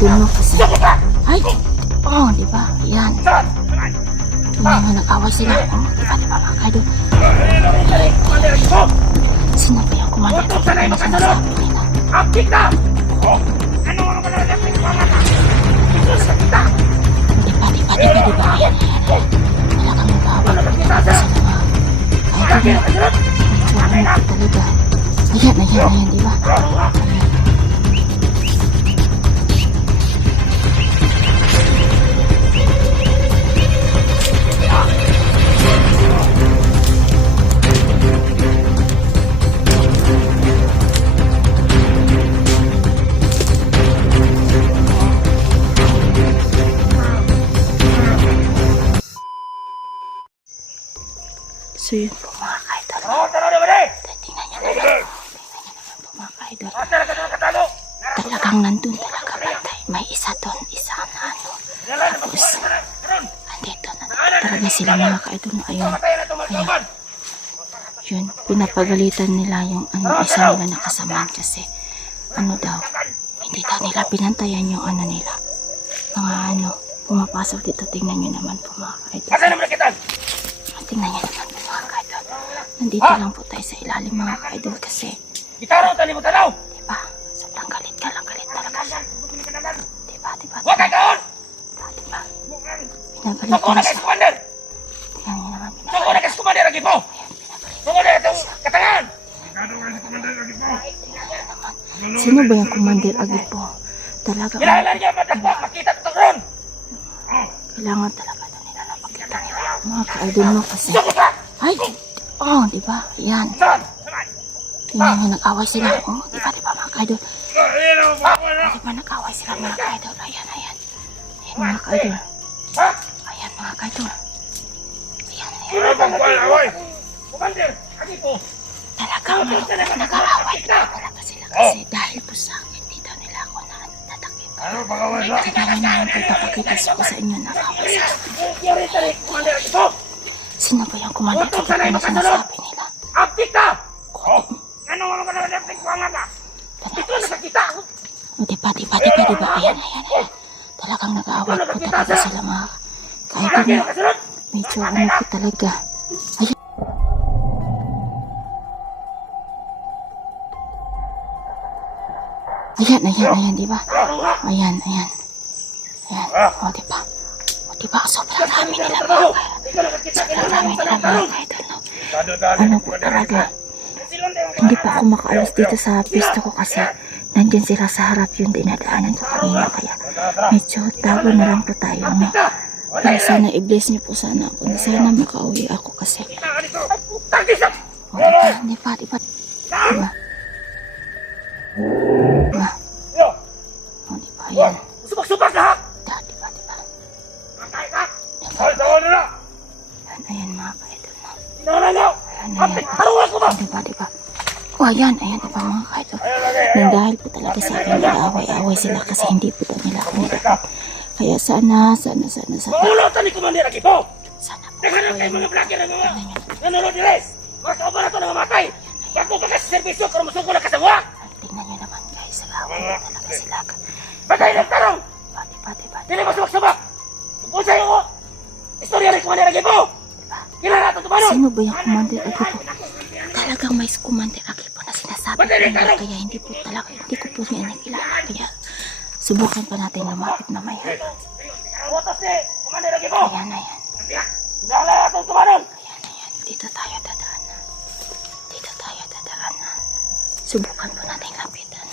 idol mo kasi. Ay! Oh, di ba? Yan. Tunay nga nag-away sila. Oh, di ba mga idol? Sino ba yung kumanda? Ano sinasabi nila? Aktik na! Ano ang mananapin ko nga na? Di ba? Ayan. Talagang nag-away. Sila mga idol. Ano talaga? Ayan, di ba? Ayan. So yun po mga ka-idol. Tingnan nyo naman po mga ka-idol. Talagang nandun talaga bantay. May isa doon, isa na ano. Tapos, andito na talaga sila mga ka-idol. Ayun. Yun, pinapagalitan nila yung isa nila nakasamaan kasi ano daw, hindi daw nila pinantayan yung ano nila. Mga pumapasok dito. Tingnan nyo naman po mga ka-idol. Tingnan nyo naman po mga ka-idol. Nandito lang po tayo sa ilalim mga ka-idol kasi Gitaro, tali mo tanaw! diba, sobrang galit talaga siya. Diba? Huwag ka doon! Diba? Suko Pinagalitan na siya. kay Commander! Tingnan nyo naman. Suko na kay Commander lagi po! Suko na itong katangan! Sino ba yung Commander Agipo? Talaga, Kailangan niya matagpo, makita ito ron! kailangan talaga na nila na makita nila. Mga ka-idol mo kasi. Suko ka! Ay! Oh, diba? Ayan. Saan? Tingnan nyo, nag-away sila. Oh, diba mga ka-idol? Diba nag-away sila mga ka-idol? Ayan. Ayan mga ka-idol. Ayan mga ka-idol. Ayan. Commander, lagi po! Talagang nag-aaway talaga sila kasi dahil po sa akin, di daw nila ako natakip. Tingnan nyo naman po, papakita ko sa inyo nag-aaway sila. Commander, lagi po! Sino ba yung Commander Agipo na sinasabi nila? Aktik ka! Ano ang mananapin ko nga na? Ito na nakita! O diba? Ayan. Talagang nag-aaway po talaga sila mga ka-idol mo. Medyo po talaga. Ayan, diba? Ayan. O diba? Sobrang dami nila mga ka-idol. No? Ano po talaga? Hindi pa ako makaalis dito sa pwesto ko kasi nandyan sila sa harap yung dinadaanan ko kanina. Kaya medyo tago na lang po tayo. No? Kaya sana i-bless niyo po sana ako. Sana makauwi ako kasi. O diba? Diba? O diba? Ayan. Subak-subak ka ha! Diba? Matay ka! Ay, tawa na na! Ayan mga ka-idol. No? Ayan! Haruan ko ba? Diba? O ayan diba mga ka-idol. Nang dahil po talaga sa akin nag-aaway sila kasi hindi po daw nila ako nilakot. Kaya sana. Maulutan ni Commander Agipo! Sana po. Naghanap kayo mga vlogger na mga nanonood ni Rez! Mga kaoba na ito na mamatay! Bago ka kasi servisyo kung masuko na kasawa! Tingnan nyo naman guys, nag-aaway po talaga sila. Batay ng tarong! Diba? Dili mo subak-subak! Kung sa'yo ko! Istorya ni Commander Agipo! Kailan natin tumano! Sino ba yung Commander Agipo? Talagang may Commander Agipo na sinasabi ko nila. Kaya hindi ko po niya nakilala. Kaya subukan pa natin lumapit na maya. Watas ni Commander Agipo! Ayan. Kailan natin tumano! Ayan. Dito tayo dadaan na. Subukan po natin lapitan.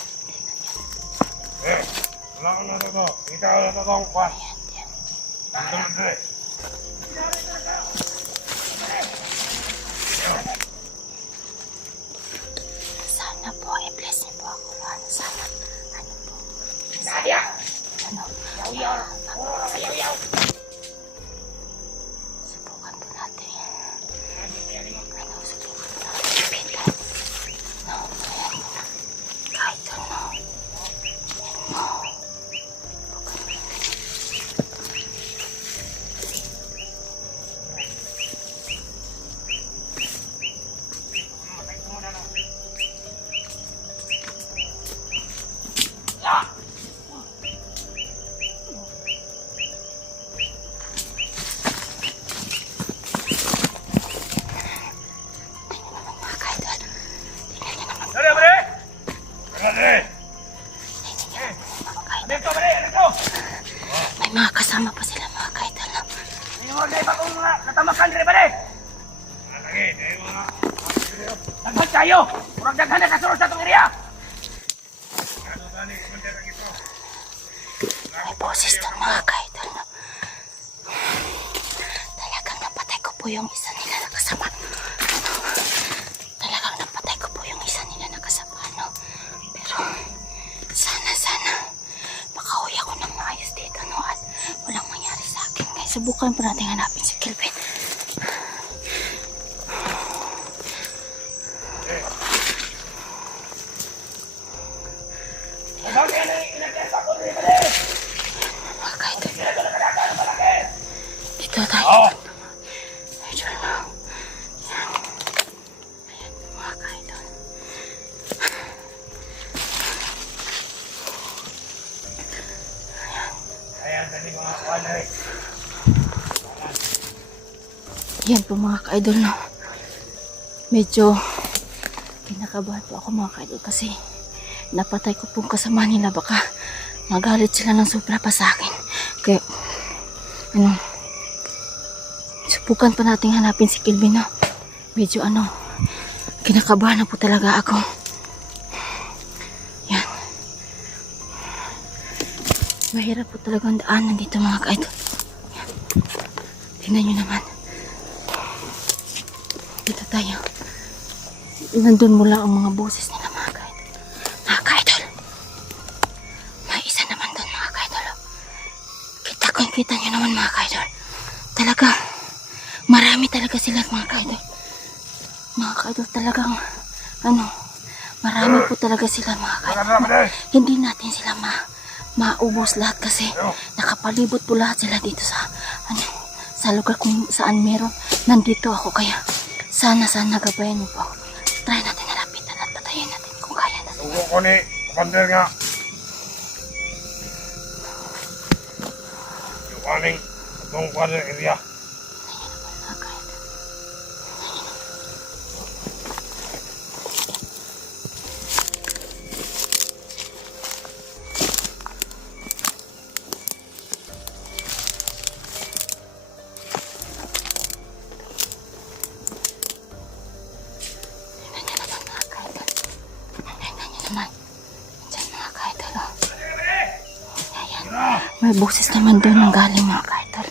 Wala na ito. Kita na ito ang kwan. Ayan. Sana po, i-bless niyo po ako. Sana, po. Nadia! Yaw. Subukan po natin. Subukan po natin. Lapitan. No, ayan po. Kahit ano. Ayan po. Dito, pare, dito. May mga kasama pa sila mga kaidol. No? Hindi mo na ibang mga natamakan rin, pare. Daghan kayo! Murag daghan na kasunod sa itong area! May boses doon mga kaidol. No? Talagang napatay ko po yung isa nila na kasama. Talagang napatay ko po yung isa nila na kasama. No? Pero sana makauwi ako ng maayos dito. No? At walang mangyari sa akin. Kaya subukan pa natin hanapin si Kelvin. Mga kaidol. Dito tayo. Medyo na. Yan. Ayan mga kaidol. Yan po mga kaidol, no. Medyo kinakabahan po ako mga kaidol kasi napatay ko pong kasama nila. Baka magalit sila ng sobra pa sa akin. Kaya subukan pa nating hanapin si Kelvin, no. Medyo kinakabahan na po talaga ako. Yan. Mahirap po talaga ang daanan dito mga kaidol. Yan. Tingnan nyo naman. Dito tayo. Nandun mula ang mga boses nila mga kaidol. Mga kaidol. May isa naman doon mga kaidol. Kita nyo naman mga kaidol. Talaga. Marami talaga sila mga kaidol. Mga kaidol talagang marami po talaga sila mga kaidol. Hindi natin sila maubos lahat kasi nakapalibot po lahat sila dito sa lugar kung saan meron. Nandito ako kaya sana gabayan mo po ako. Try natin nalapitan at patayin natin kung kaya natin. Sugo ko ni Commander nga. Yung aming itong quarter area. Mga kaidol. May boses naman doon ang galing mga kaidol.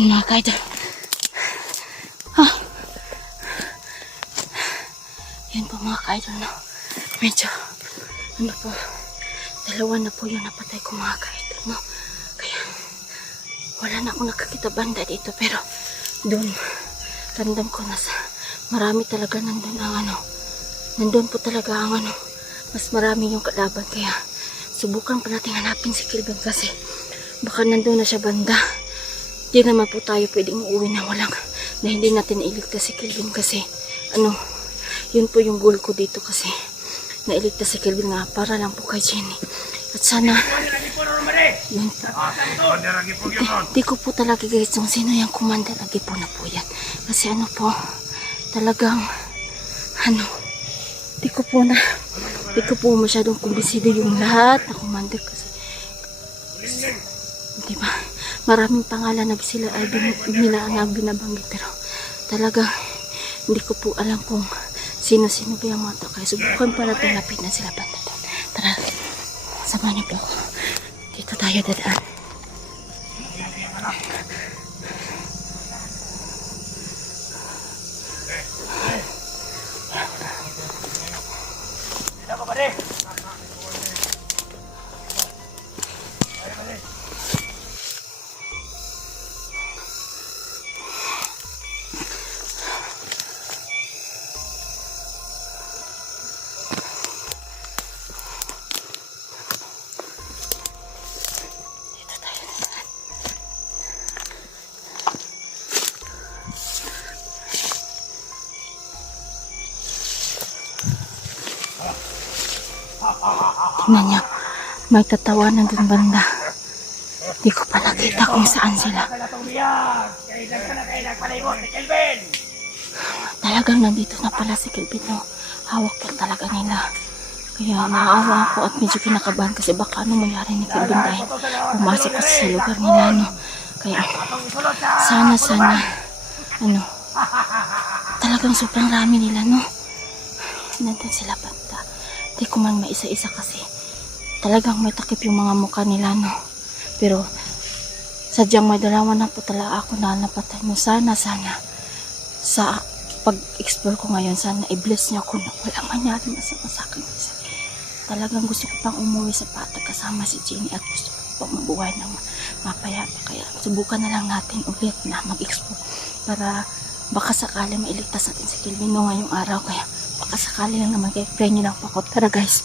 Yun mga kaidol. Yan po mga kaidol, no. Medyo po, dalawa na po yung napatay ko mga kaidol, no. Kaya wala na akong nakakita banda dito, pero doon tandam ko na marami talaga nandun ang nandun po talaga ang mas marami yung kalaban. Kaya subukan pa natin hanapin si Kelvin kasi baka nandun na siya banda. Di naman po tayo pwedeng uuwi na hindi natin nailigtas si Kelvin kasi yun po yung goal ko dito kasi nailigtas si Kelvin nga para lang po kay Jenny. At sana yun po. Di ko po talaga guys kung sino yung commander lagi po na po yan. Kasi talagang di ko po masyadong kumbisido yung lahat na commander kasi diba maraming pangalan na sila ay nila ang binabanggit, pero talaga hindi ko po alam kung sino-sino ba yung mga tao. Kaya subukan pa natin lapitan sila banda doon. Tara, samahan niyo po ako. Dito tayo dadaan. Dito, pare. Tingnan niyo, may tatawanan dun banda. Di ko pa nakita kung saan sila. Talagang nandito na pala si Kelvin, no? Hawak pa talaga nila. Kaya naawa ako at medyo kinakabahan kasi baka ano mangyari ni Kelvin dahil pumasok kasi sa lugar nila, no? Kaya sana, ano, talagang sobrang rami nila, no? Nandun sila banda. Di ko man maisa-isa kasi talagang may takip yung mga mukha nila, no? Pero sadyang may dalawa na po talaga ako na napatay mo. Sana sa pag-explore ko ngayon, sana i-bless niyo ako na wala mangyari masama sa akin kasi talagang gusto ko pang umuwi sa Patag kasama si Jenny at gusto ko pang mabuhay ng mapayapa. Kaya subukan na lang natin ulit na mag-explore para baka sakali mailigtas natin si Kelvin no ngayong araw. Kaya baka sakali lang naman kaya pray niyo lang po ako. Tara guys.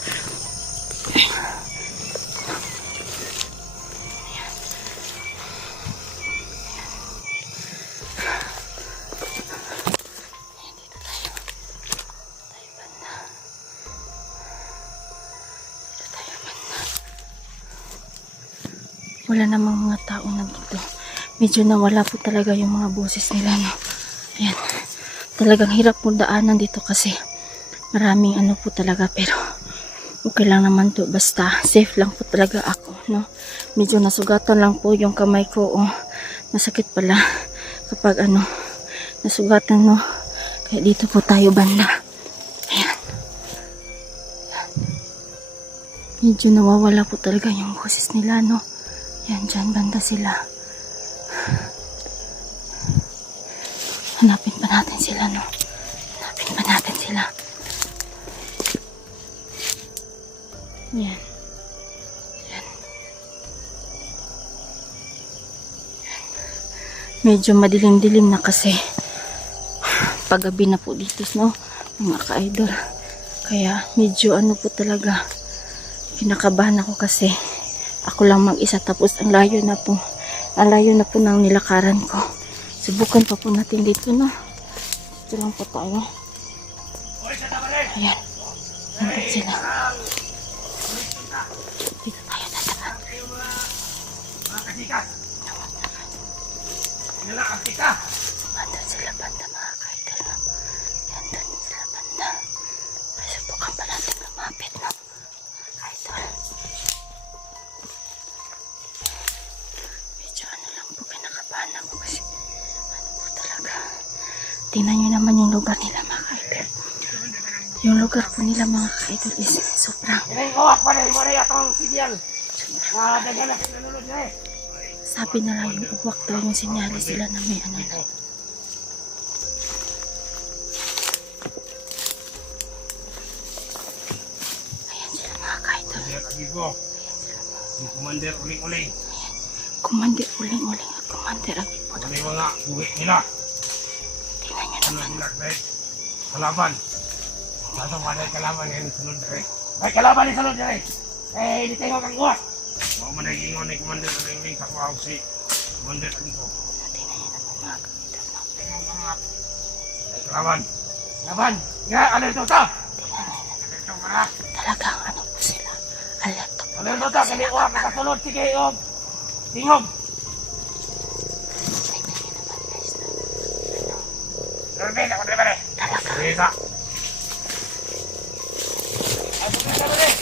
Wala namang mga tao nandito. Medyo nawala po talaga yung mga boses nila, no? Ayan. Talagang hirap po daanan dito kasi maraming ano po talaga, pero okay lang naman to. Basta safe lang po talaga ako, no? Medyo nasugatan lang po yung kamay ko. Oh, masakit pala kapag ano, nasugatan, no? Kaya dito po tayo banda. Ayan. Medyo nawawala po talaga yung boses nila, no? Yan, dyan banda sila. Hanapin pa natin sila, no? Hanapin pa natin sila. Yan. Yan. Medyo madilim-dilim na kasi paggabi na po dito, no? Mga ka-idol. Kaya medyo ano po talaga, kinakabahan ako kasi ako lang mag-isa tapos ang layo na po ng nilakaran ko. Subukan pa po natin dito, no? Dito lang po tayo. Ayan. Nandun sila. Dito tayo dadaan. Nandun sila banda mga kaidol, no? Nandun sila banda. Subukan pa natin lumapit, no? Kaidol. Ako kasi ano po talaga, tingnan nyo naman yung lugar nila mga kaidol. Yung lugar po nila mga kaidol is sobrang sabi na lang yung uwak daw yung sinyalis sila na may ano na. Ayan sila mga kaidol. Commander uling-uling. Commander uling-uling at Commander Agipod. Ano yung mga buwi nila? Tingnan nyo Ano naman. nila dahil kalaban. Nasa panay kalaban ngayon sunod dahil. May kalaban ni sunod dahil. Eh, hindi tayo kang uwak. Mga managingon ni Commander uling-uling sa kuwaw si Commander Agipod. Tingnan nyo naman mga kaidol. Tingnan mga kalaban. Kalaban! Nga, ano ito ta? Ito mga. Talagang ano po sila. Alerto po. Ano ito ta? Kami uwak, nakasunod. Sige, Iyog. Tingog! Tingnan nyo naman guys. Norbe, ako din ba rin? Talaga. Reza. Ako din ba rin?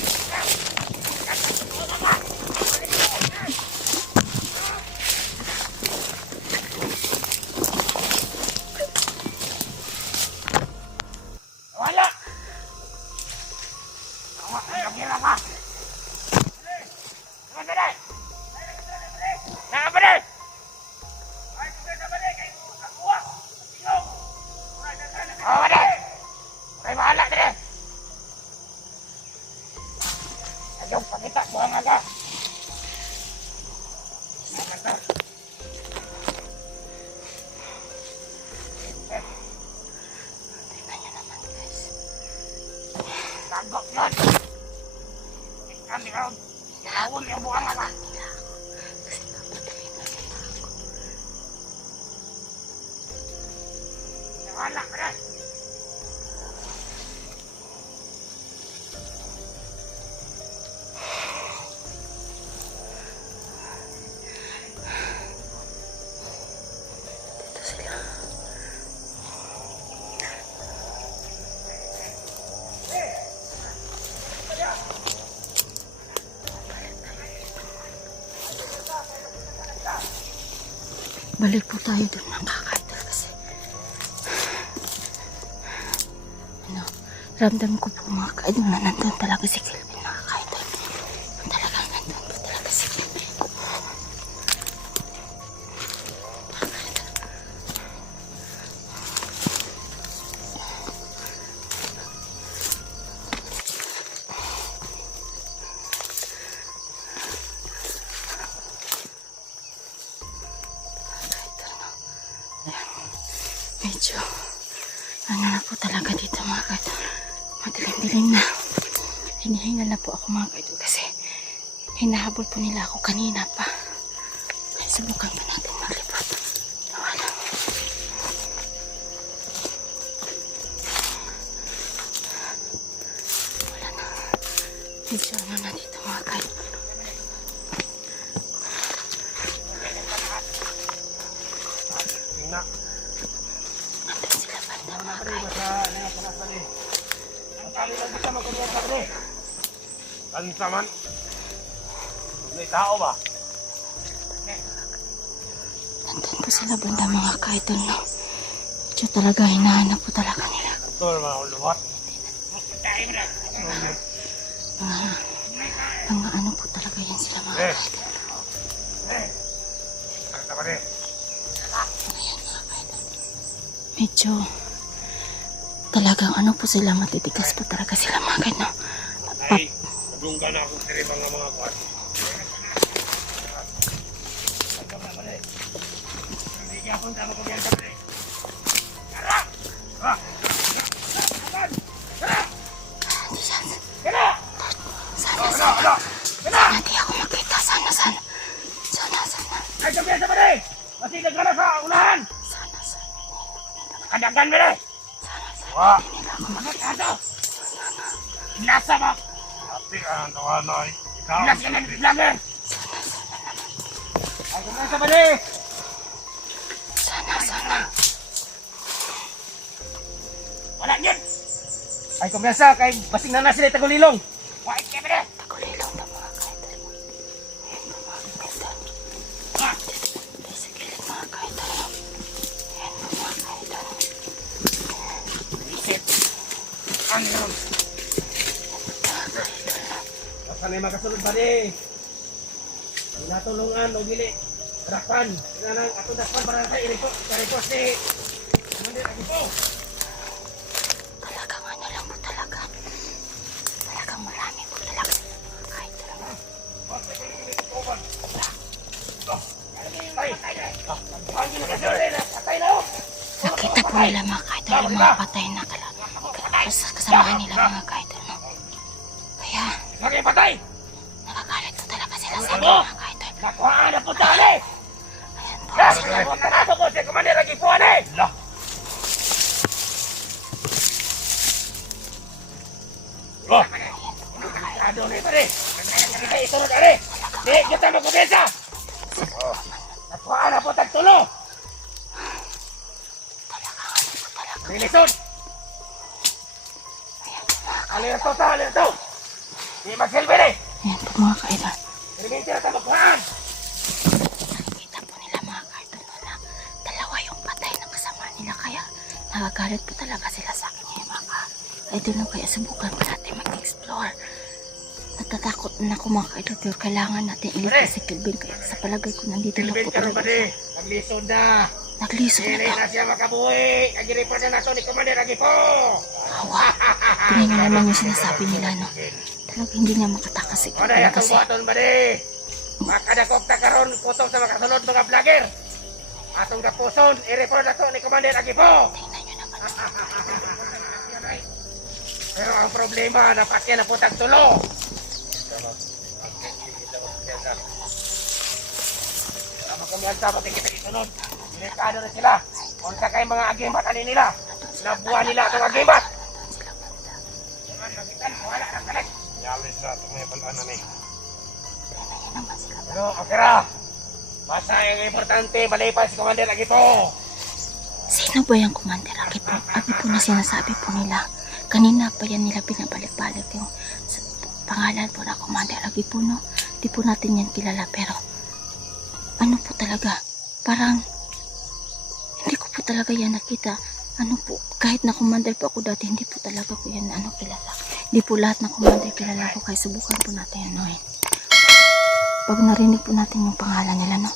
Wala! Ang hirap ka! Naman ba rin? Naman ba rin? Oh, wala! Ay, mahala din eh! Ayaw, pakita ko ang aga! Tingnan nyo naman guys. Tagok yun! Ikan di ba? Ilawon yung buwang aga! Kasi papatayin na nila ako. Wala ka rin! Balik po tayo dun mga ka-idol kasi ramdam ko po mga ka-idol na nandun talaga si Kelvin mga ka-idol. Talagang nandun po talaga si Kelvin. Medyo ano na po talaga dito mga kaidol. Madilim-dilim na. Hinihingal na po ako mga kaidol kasi hinahabol po nila ako kanina pa. Ay, subukan pa natin maglipot. Wala. Wala na. Medyo ano na dito mga kaidol. Tingnan. Nandun sila banda mga kaidol. Kansa man. May tao ba? Nandun po sila banda mga kaidol no. Medyo talaga hinahanap po talaga nila. Tol mga uluwat. Mga ano po talaga yan sila mga Eh. kaidol. Kansa ba rin? Medyo talagang ano po sila, matitigas po talaga sila mga kaidol. Ay, magungga na akong tiribang ng mga kwan. Hindi ako tama ko yan sa rin. Tara! Tara! Tara! Tara! Sana di ako makita. Sana. Ay, sabihan sa rin! Masilag ka na sa unahan! Sana. Kadagan mo rin! Wah! Ano? Nasa ba? Ati ang tawanay. Ikaw? Ilas ka na ng vlogger! Ay, kumang sa bali! Sana. Wala yan! Ay, kumasa kay basing na sila tagulilong! Wait ka ba? Tagulilong na mga kaidol. Ayan po mga kaidol. Ah! Dito sa gilid mga kaidol. Ayan po mga kaidol. Isip! Ano yun? Saan ay makasunod ba di? Natulungan o dili. Rakpan. Nanang atong dakpan para sa i-request ni Commander Agipo. Talagang ano lang po talaga. Talagang marami po talaga sila mga kaidol. Nakita po nila mga kaidol yung mga patay na kasamahan nila mga kaidol. No? Kaya Lagi patay! nakagalit po talaga sila sa Abo! mga kaidol. Nakuhaan na po tali! Ayan po. Yes! Huwag ka nato ko si Commander Agipo eh! Lah! Oh! Ano na ito rin? Kita isunod na rin! Di, kita magkubensa! Nakuhaan na po tagtulo! Talagang ano po talaga. Bilisod! Alerto ta, alerto! Di magsilbi rin! Ayan po mga kaidol. Perminti na tayo magkuhaan! Nakita po nila mga kaidol na dalawa yung patay na kasama nila. Kaya nagagalit po talaga sila sa akin ngayon mga kaidol. No? Kaya subukan pa natin mag-explore. Natatakot na ako mga kaidol. Pero kailangan natin iligtas si Kelvin. Kaya sa palagay ko nandito na Silbin po ka rin talaga ba di? siya. Naglisod na! Naglisod na Dili daw. na siya makabuhi! Nagiripon na nato ni Commander Agipo! Awa. Tingnan nga naman yung sinasabi nila. No? Talagang hindi niya makatakas si Ano Kelvin yung kasi buhaton ba di? Makadakop ta karon kutob sa makasunod mga vlogger! Atong kapuson, i-report na to ni Commander Agipo! tingnan nyo naman. Pero ang problema, napakya na po tagtulo! Tama kami ang dapat kita isunod. Delikado na sila. Kung sa kayong mga agimat, ano nila? Nabuhan nila itong agimat. Wala na kalit. Yalis na, ito may palanan eh. Pero, okay ra. Basta yung importante, malipas si Commander Agipo. Sino ba yung Commander Agipo? Agipo na sinasabi po nila. Kanina pa yan nila pinabalik-balik yung pangalan po na Commander Agipo, no? Di po natin yan kilala, pero ano po talaga? Parang talaga yan nakita. Ano po, kahit na commander po ako dati, hindi po talaga ko yan kilala. Hindi po lahat na commander kilala ko, kaya subukan po natin ano eh. Pag narinig po natin yung pangalan nila, no?